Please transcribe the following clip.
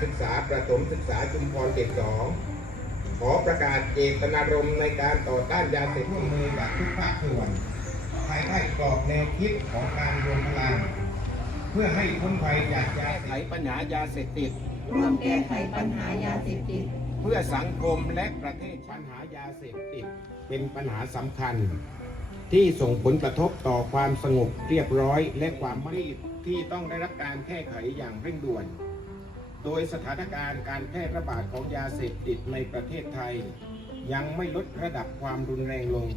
ขตพื้นที่การศึกษาประถมศึกษาชุมพรเขตสองขอประกาศเจตนารมณ์ในการต่อต้านยาเสพติดร่วมมือกับทุกภาคส่วนภายใต้กรอบแนวคิดของการรวมพลัง เพื่อให้พ้นภัยจากยาไขปัญหายาเสพติด ร่วมแก้ไขปัญหายาเสพติด เพื่อสังคมและประเทศปัญหายาเสพติด เป็นปัญหาสำคัญ ที่ส่งผลกระทบต่อความสงบเรียบร้อย และความมั่นคงที่ต้องได้รับการแก้ไขอย่างเร่งด่วน โดยสถานการณ์การแพร่ระบาดของยาเสพติดในประเทศไทย ยังไม่ลดระดับความรุนแรงลง